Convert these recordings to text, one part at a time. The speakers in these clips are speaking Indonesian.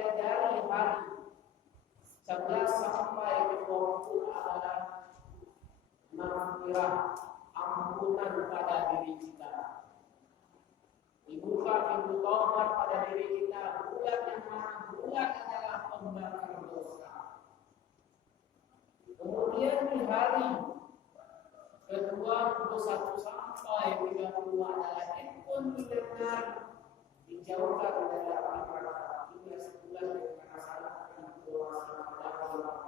mulai dari hari 11 sampai 20 adalah maghfirah, ampunan pada diri kita. Dibuka pintu taubat pada diri kita. Bulan yang mana bulan adalah pembakar dosa. Kemudian di hari ke-21 sampai 30 adalah ikun didengar, dijauhkan dari api neraka hingga sebulan dengan salah puasa pada bulan.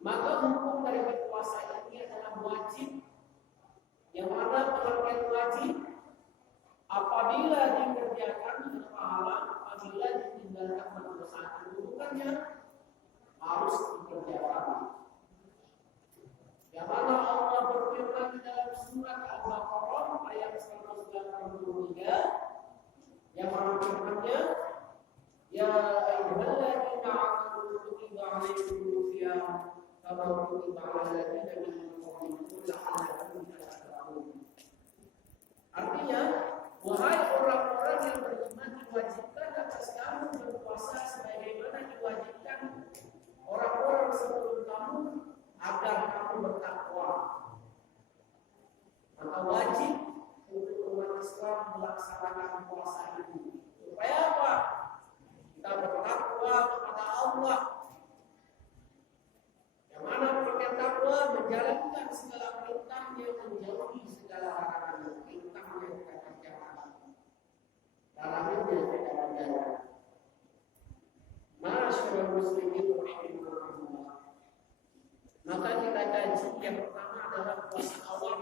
Maka hukum dari berpuasa ini adalah wajib. Yang mana pengertian wajib apabila dikerjakan berpahala, apabila ditinggalkan berdosa. Bukannya harus dikerjakan. Yang mana Allah berfirman di dalam surat Al-Baqarah ayat 193 yang mana firman-Nya, ya ayyuhalladzina amanu kutiba alaikumus syiyam kama kutiba alal ladzina min qablikum la'allakum tattaqun. Artinya, wahai orang-orang yang beriman, diwajibkan atas kamu berpuasa sebagaimana diwajibkan orang-orang sebelum kamu agar kamu bertakwa. Maka wajib untuk umat Islam melaksanakan puasa ini. Supaya apa? Kita bertakwa kepada Allah. Yang mana pengertian takwa menjalankan segala perintahnya, menjauhi segala larangan. Perintahnya kita kerjakan, larangannya kita tinggalkan. Ma'asyiral muslimin rahimakumullah. Maka kita kaji yang pertama adalah puasa awam.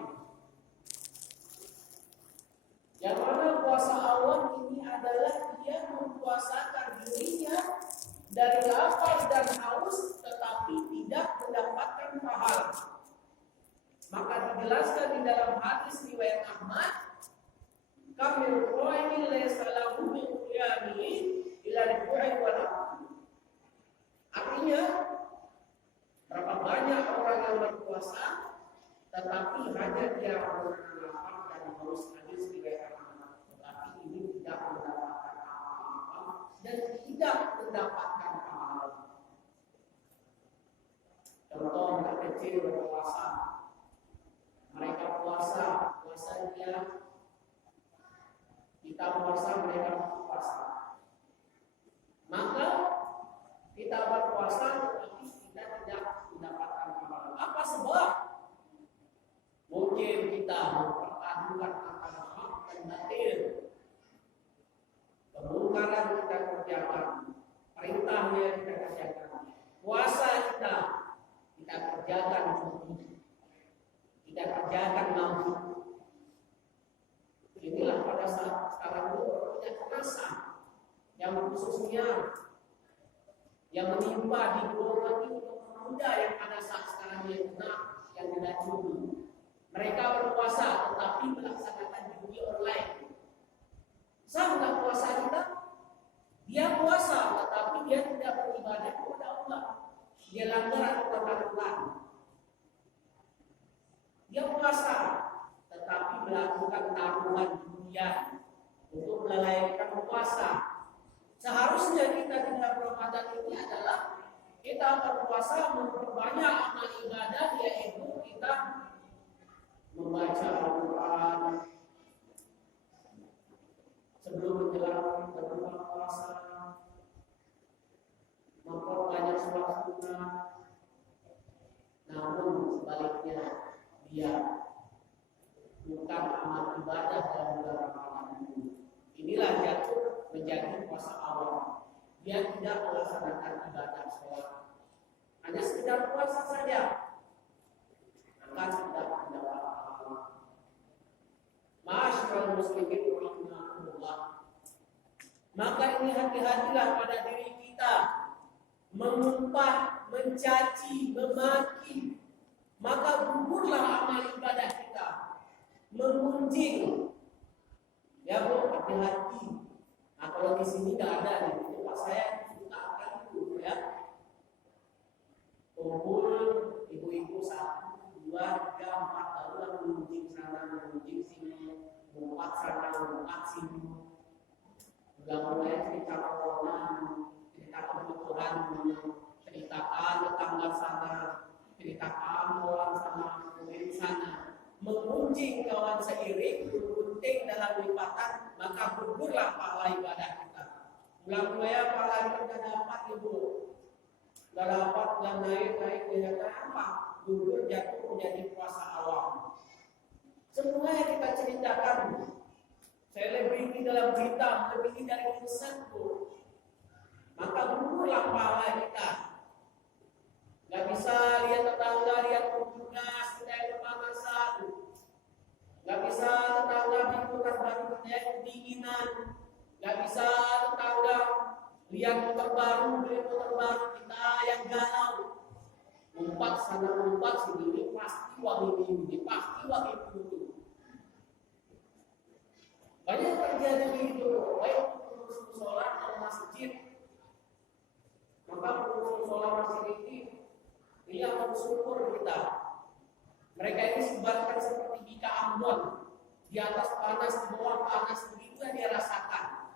Yang mana puasa awam ini adalah dia mempuasakan dirinya dari lapar dan haus tetapi tidak mendapatkan pahala. Maka dijelaskan di dalam hadis riwayat Ahmad, kamil qaimi laysa lahu min qiyamihi illa al-ju'i wal 'atsh. Artinya, berapa banyak orang yang berpuasa tetapi hanya dia menahan lapar dan haus, hadis riwayat Ahmad, tetapi ini tidak mendapatkan apa-apa dan tidak mendapatkan pahala. Contoh anak kecil berpuasa, mereka puasa dia, kita puasa mereka puasa. Maka kita berpuasa tetapi kita tidak mendapatkan pahala. Apa sebab? Mungkin kita mempertahankan antara hak dan batil. Kemungkaran kita kerjakan, perintahnya kita kerjakan. Puasa kita kerjakan cuti, kita kerjakan mampu. Inilah pada saat sekarang itu punya kerasa yang khususnya yang menimpa di golongan itu pemuda yang pada saat sekarang yang tidak judi. Mereka berpuasa tetapi melaksanakan judi online. Sah nggak puasa kita? Dia puasa tetapi dia tidak beribadah kepada Allah. Dia langgar aturan-aturan. Dia puasa tetapi melakukan taruhan dunia untuk melalaikan puasa. Seharusnya kita di dalam Ramadan ini adalah kita berpuasa memperbanyak amal ibadah, yaitu kita membaca Al-Quran sebelum menjelang berbuka puasa, memperbanyak sholat sunnah. Namun sebaliknya dia bukan amal ibadah dalam bulan Ramadan ini. Inilah jatuh menjadi puasa awal. Dia tidak melaksanakan ibadah sholat, hanya sekedar puasa saja, maka tidak mendapat pahala. Ma'asyiral muslimin rahimakumullah. Maka ini hati-hatilah pada diri kita, mengumpah, mencaci, memaki. Maka gugurlah amal ibadah kita, mengunjing. Ya Bu, hati-hati. Nah kalau di sini nggak ada nih, itu Pak saya suka akan itu ya. Kumpul ibu-ibu 1, 2, 3, 4, barulah mengunjing sana, mengunjing sini, mengumpat sana, mengumpat sini. Sudah mulai cerita permohonan, cerita kebutuhan, ceritakan tetangga sana, ceritakan orang sana, kemudian sana, mengunjing kawan seiring, bergunting dalam lipatan, maka gugurlah pahala ibadah kita. Mulai pahala kita dapat ibu, gak dapat dan naik dengan apa? Gugur jatuh menjadi puasa awam. Semua yang kita ceritakan, selebriti dalam berita lebih dari satu, maka gugurlah pahala kita. Gak bisa lihat tetangga, lihat petugas, kita yang kepanasan. Gak bisa tetangga diputar baju kita kedinginan. Gak bisa tetangga lihat motor baru, beli motor baru, kita yang galau. Umpat sana, umpat sini, pasti wangi ini, pasti wangi itu. Banyak terjadi begitu, baik untuk sholat atau masjid. Maka untuk sholat masjid ini akan bersyukur kita. Mereka ini sebarkan seperti bika Ambon, di atas panas, di bawah panas, begitu yang dia rasakan.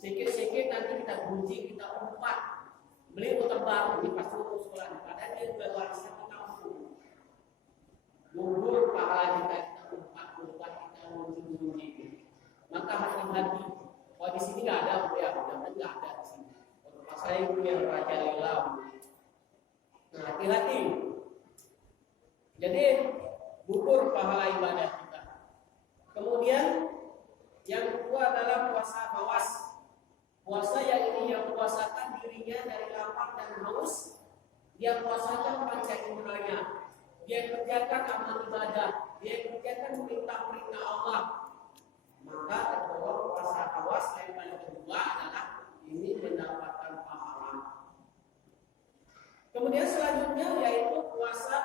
Sikit-sikit nanti kita gunjing, kita umpat, beli motor baru, ini pasti untuk sholat. Padahal dia juga warisan di kampung. Gugur pahala kita umpat, kita gunjing. Maka hati-hati. Oh di sini nggak ada, ya, mudah-mudahan nggak ada di sini. Untuk saya itu yang Raja Lelam. Nah, hati-hati. Jadi gugur pahala ibadah kita. Kemudian yang kedua adalah puasa khawas. Puasa yang ini yang puasakan dirinya dari lapar dan haus. Dia puasakan panca inderanya. Dia kerjakan amal ibadah. Dia kerjakan perintah-perintah Allah. Maka tergolong puasa khawas yang paling kedua adalah ini mendapatkan pahala. Kemudian selanjutnya yaitu puasa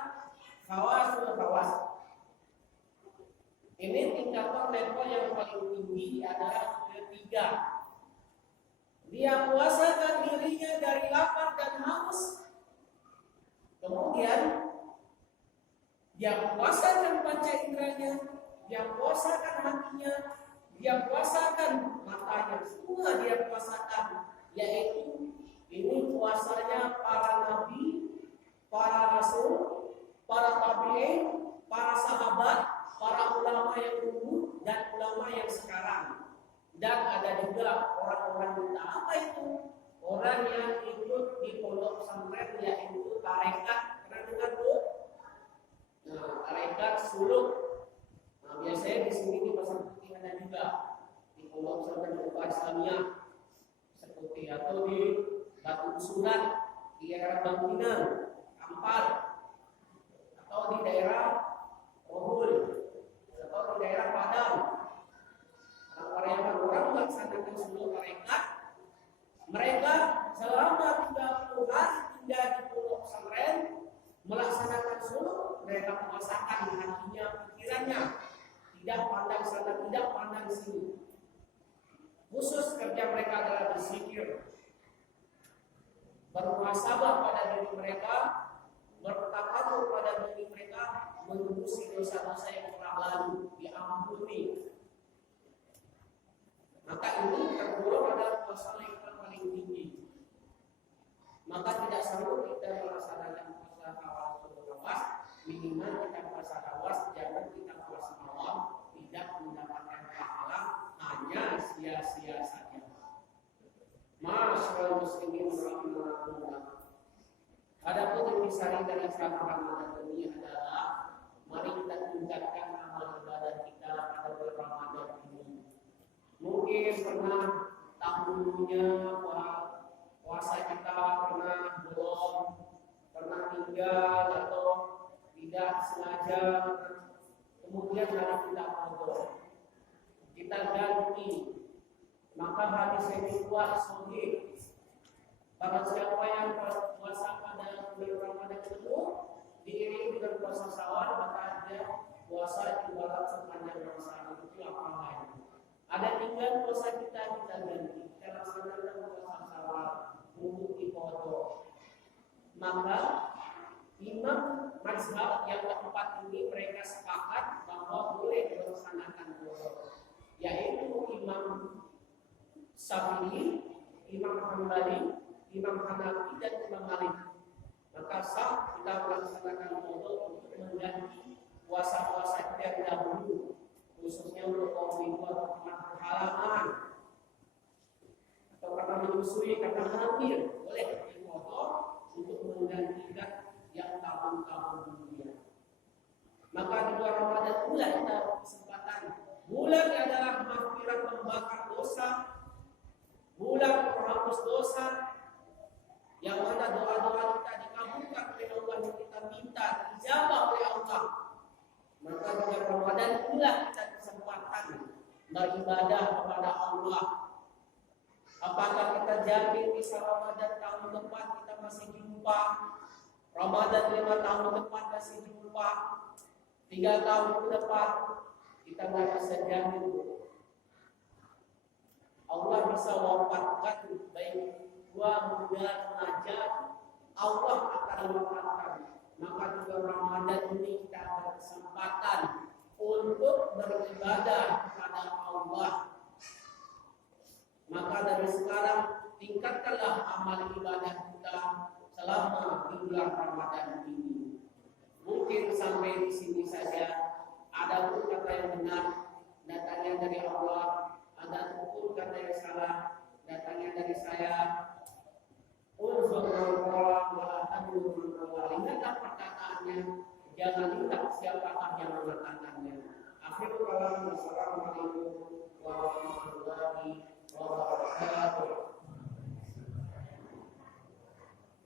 khawasul khawas. Ini tingkatan level yang paling tinggi adalah ketiga. Dia puasakan dirinya dari lapar dan haus. Kemudian dia puasakan panca inderanya, dia puasakan hatinya, dia puasakan matanya, semua dia puasakan. Yaitu ini puasanya para nabi, para rasul, para tabi'in, para sahabat, para ulama yang dulu dan ulama yang sekarang. Dan ada juga orang-orang kita apa itu? Orang yang ikut di pondok pesantren yaitu tarekat. Pernah dengar Bu? Nah, tarekat suluk. Nah, biasanya di sini di Pasar Putih ada juga di pondok pesantren Ukhuwah Islamiyah seperti atau di Batu Usulan di daerah Bangkinang, Kampar, atau di daerah Rohul, atau di daerah Padang. Orang melaksanakan seluruh tarekat, mereka selama 30 hari tinggal di pondok pesantren, melaksanakan seluruh, mereka memasakkan hatinya, pikirannya, tidak pandang sana, tidak pandang sini. Khusus kerja mereka adalah berzikir, bermuhasabah pada diri mereka, bertakabur pada diri mereka, menebusi dosa-dosa yang telah lalu, diampuni. Maka ini tergolong adalah puasa yang paling tinggi. Maka tidak selalu kita melaksanakan puasa khawas, minimal kita puasa khawas, jangan kita puasa awam, tidak mendapatkan pahala, hanya sia-sia saja. Masyaallah muslimin rahimakumullah. Adapun intisari dari selama Ramadan ini adalah mari kita tingkatkan amal ibadah kita pada bulan Ramadan ini. Mungkin pernah tahunnya puasa kita pernah belum, pernah tinggal atau tidak sengaja, kemudian hari kita kodok, kita ganti, maka hadis ini kuat sahih. Barang siapa yang puasa pada bulan Ramadan itu diiringi dengan puasa Syawal, maka dia puasa ibarat sepanjang masa itu apa itu. Ada tinggal puasa kita ganti, kita laksanakan puasa Syawal untuk dikodok. Maka imam mazhab yang keempat ini mereka sepakat bahwa boleh melaksanakan kodok, yaitu Imam Syafi'i, Imam Hambali, Imam Hanafi, dan Imam Malik. Maka sah kita melaksanakan wudu untuk mengganti puasa-puasa kita yang dahulu, khususnya untuk kaum ibu atau karena berhalangan atau karena menyusui, karena hamil, boleh wudu untuk menggantikan yang tahun-tahun dulunya. Maka di bulan Ramadan pula kita kesempatan. Bulan adalah maghfirah, membakar dosa, bulan penghapus dosa, yang mana doa-doa kita dikabulkan oleh Allah, yang kita minta dijabah oleh Allah. Maka di bulan Ramadan pula kita kesempatan beribadah kepada Allah. Apakah kita jamin bisa Ramadan tahun depan kita masih jumpa, Ramadan 5 tahun depan masih jumpa, 3 tahun ke depan kita nggak bisa jamin. Allah bisa wafatkan baik tua, muda, remaja, Allah akan wafatkan. Maka di bulan Ramadan ini kita ada kesempatan untuk beribadah kepada Allah. Maka dari sekarang tingkatkanlah amal ibadah kita selama di bulan Ramadan ini. Mungkin sampai di sini saja. Ada pun kata yang benar, datangnya dari Allah. Ada pun kata yang salah, datangnya dari saya. Lihatlah perkataannya, jangan lihat siapakah yang mengatakannya. Akhirul kalam, wassalamualaikum warahmatullahi wabarakatuh.